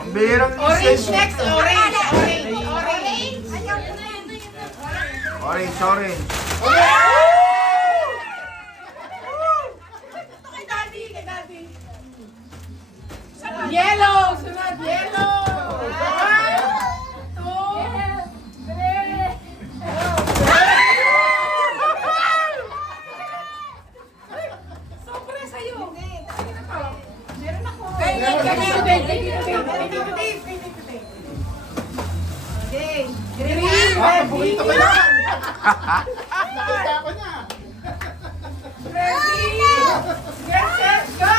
Ang bihirang Orange next, orange. Orange. Yellow, sunod, yellow. 1, 2, 3. Sobra sa'yo. Meron ako. Okay. Green, Paborito ko yan! Nakita ko na! ready. Get set, go!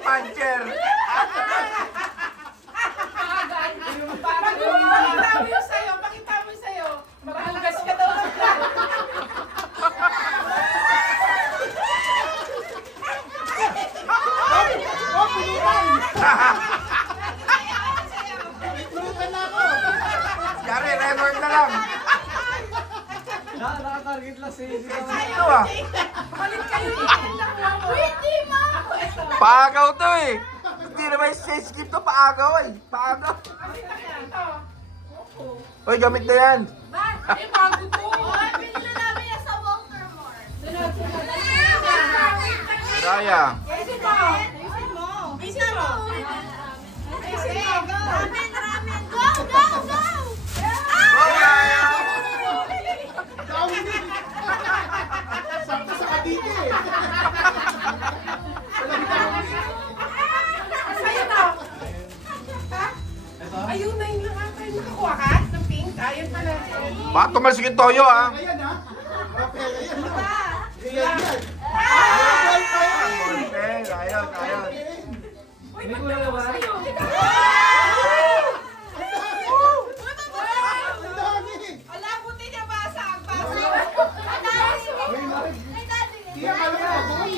Puncher! Pakita mo yung sa'yo. Maghugas ka daw. Oh, pilitan! Pilitan na ako! Yari, record na lang. Nakatarget lang si Ito ah. Palit kayo yung Hindi mo! Ako ito. Paagaw to eh. Hindi naman yung skip to, paagaw eh. Paagaw. Ito. Uy, gamit na yan. Ay, bago to. Pinila namin yan sa Waltermore. Sunod. Raya. Ayusin mo. Isa mo. Ayusin mo. Go. Ramen. Go, go, go! Go, Raya! Dami din! Sakto sa Cavite eh! Sa'yo to. Ha? Ayun na yun lang ata yung nakakuha ka ng pink. Ayun pala. Baka tumalsik yung toyo ah. Ayan ha? Okay, ayan ha? Sila. Okay, ayun. Uy, ba't naman sa'yo? Ang dami! Wala, buti niya basa ang basa. Hindi ang alam ko, boy!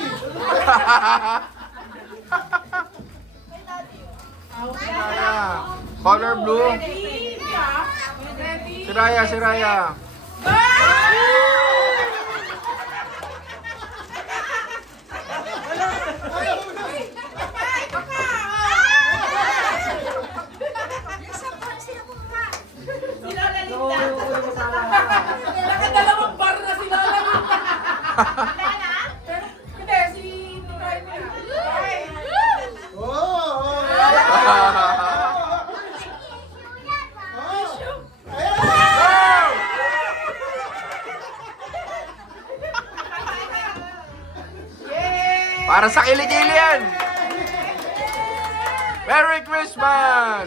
Raya. Color blue. Ready? Ready? Si Raya. Sila Lalinda. Nakadalawang bar na sila Lalinda. Hindi, si Nuray na. Oh! Oh! Yay! Para sa kilikili yan. Merry Christmas!